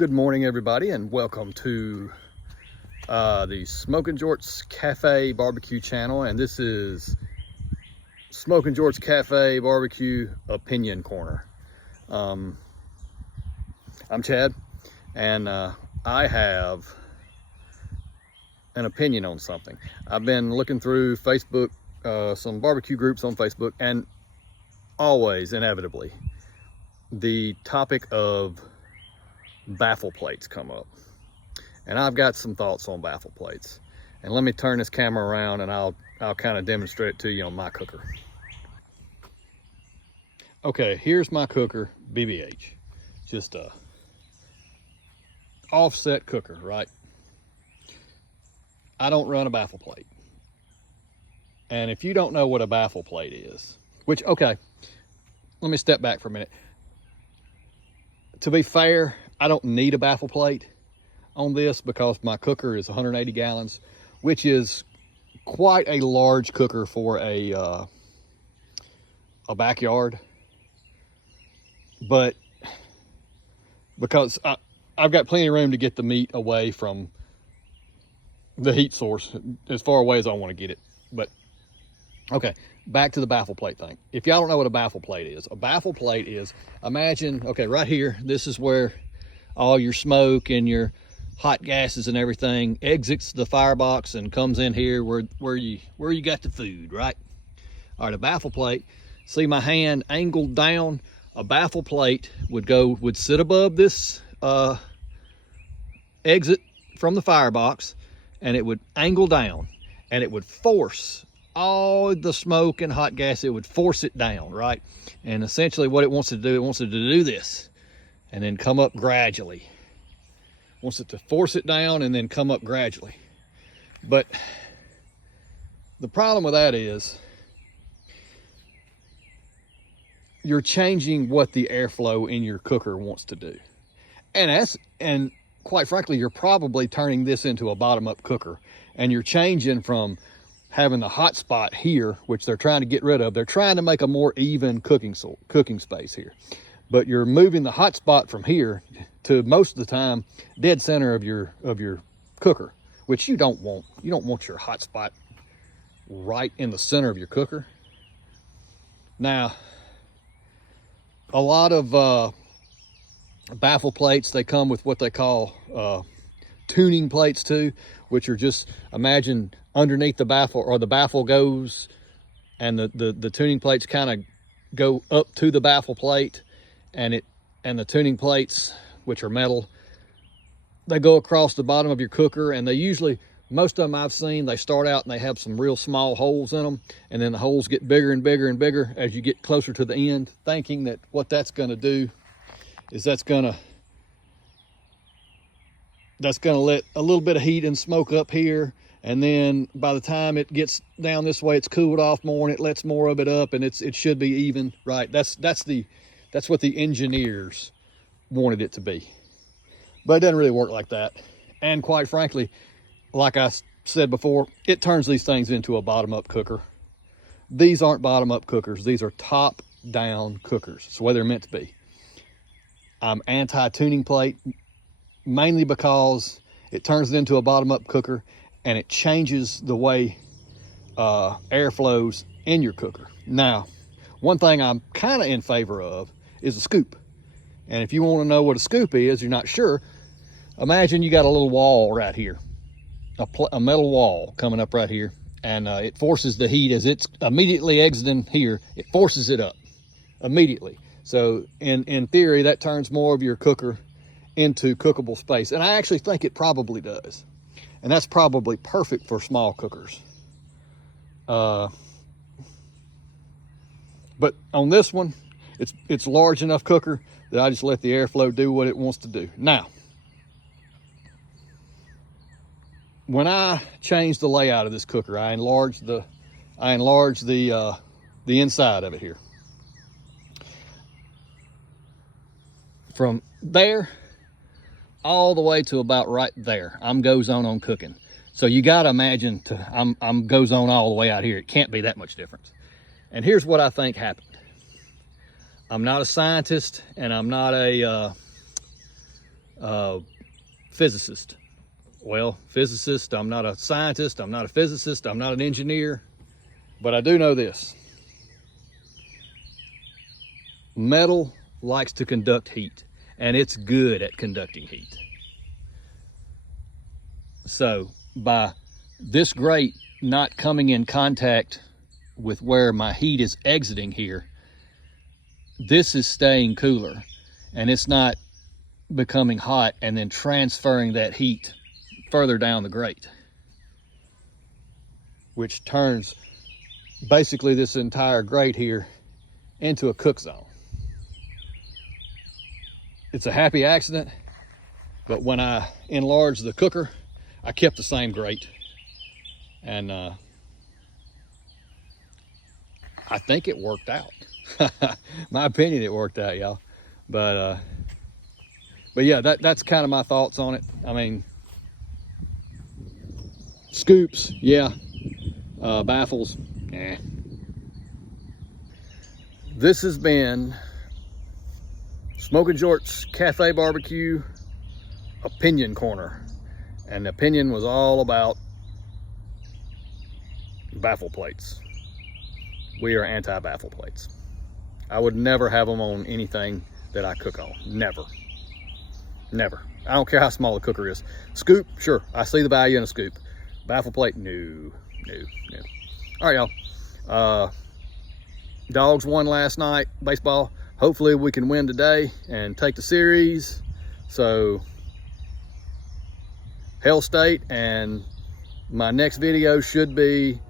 Good morning, everybody, and welcome to the Smokin Jorts Cafe barbecue channel. And this is Smokin Jorts Cafe barbecue opinion corner. I'm Chad, and I have an opinion on something. I've been looking through Facebook, some barbecue groups on Facebook, and always, inevitably, the topic of baffle plates come up. And I've got some thoughts on baffle plates. And let me turn this camera around and I'll kind of demonstrate it to you on my cooker. Okay, here's my cooker, BBH. Just a offset cooker, right? I don't run a baffle plate. And if you don't know what a baffle plate is, which, okay, let me step back for a minute. To be fair, I don't need a baffle plate on this because my cooker is 180 gallons, which is quite a large cooker for a backyard. But because I've got plenty of room to get the meat away from the heat source as far away as I want to get it. But okay, back to the baffle plate thing. If y'all don't know what a baffle plate is, imagine, okay, right here, this is where all your smoke and your hot gases and everything exits the firebox and comes in here where you got the food, right? All right, a baffle plate, see my hand angled down. A baffle plate would sit above this exit from the firebox, and it would angle down, and it would force all the smoke and hot gas, it would force it down, right? And essentially what it wants it to do this and then come up gradually. Wants it to force it down and then come up gradually. But the problem with that is you're changing what the airflow in your cooker wants to do. And quite frankly, you're probably turning this into a bottom-up cooker, and you're changing from having the hot spot here, which they're trying to get rid of. They're trying to make a more even cooking space here. But you're moving the hot spot from here to, most of the time, dead center of your cooker, which you don't want. You don't want your hot spot right in the center of your cooker. Now, a lot of baffle plates, they come with what they call tuning plates too, which are just, imagine underneath the baffle, or the baffle goes and the tuning plates kind of go up to the baffle plate, and the tuning plates, which are metal, they go across the bottom of your cooker. And they usually, most of them I've seen, they start out and they have some real small holes in them, and then the holes get bigger and bigger and bigger as you get closer to the end, thinking that what that's going to do is that's going to let a little bit of heat and smoke up here, and then by the time it gets down this way, it's cooled off more and it lets more of it up, and it should be even, right? That's what the engineers wanted it to be. But it doesn't really work like that. And quite frankly, like I said before, it turns these things into a bottom-up cooker. These aren't bottom-up cookers. These are top-down cookers. It's the way they're meant to be. I'm anti-tuning plate, mainly because it turns it into a bottom-up cooker, and it changes the way air flows in your cooker. Now, one thing I'm kind of in favor of is a scoop. And if you want to know what a scoop is, you're not sure, imagine you got a little wall right here, a metal wall coming up right here, and it forces the heat as it's immediately exiting here, it forces it up immediately. So in theory, that turns more of your cooker into cookable space. And I actually think it probably does. And that's probably perfect for small cookers. But on this one, it's large enough cooker that I just let the airflow do what it wants to do. Now, when I changed the layout of this cooker, I enlarged the inside of it here. From there all the way to about right there, I'm go zone on cooking. So you got to imagine I'm go zone all the way out here. It can't be that much difference. And here's what I think happened. I'm not a scientist, and I'm not a physicist. Well, physicist, I'm not a scientist, I'm not a physicist, I'm not an engineer, but I do know this. Metal likes to conduct heat, and it's good at conducting heat. So by this grate not coming in contact with where my heat is exiting here, this is staying cooler, and it's not becoming hot and then transferring that heat further down the grate, which turns basically this entire grate here into a cook zone. It's a happy accident, but when I enlarged the cooker, I kept the same grate, and I think it worked out. My opinion, it worked out, y'all. But yeah, that's kind of my thoughts on it. I mean, scoops, yeah. Baffles, eh. This has been Smokin Jorts Cafe Barbecue Opinion Corner. And the opinion was all about baffle plates. We are anti-baffle plates. I would never have them on anything that I cook on. Never. Never. I don't care how small the cooker is. Scoop, sure. I see the value in a scoop. Baffle plate, no. All right, y'all. Dogs won last night, baseball. Hopefully we can win today and take the series. So, Hell State, and my next video should be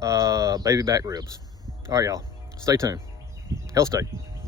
baby back ribs. All right, y'all. Stay tuned. Hell State.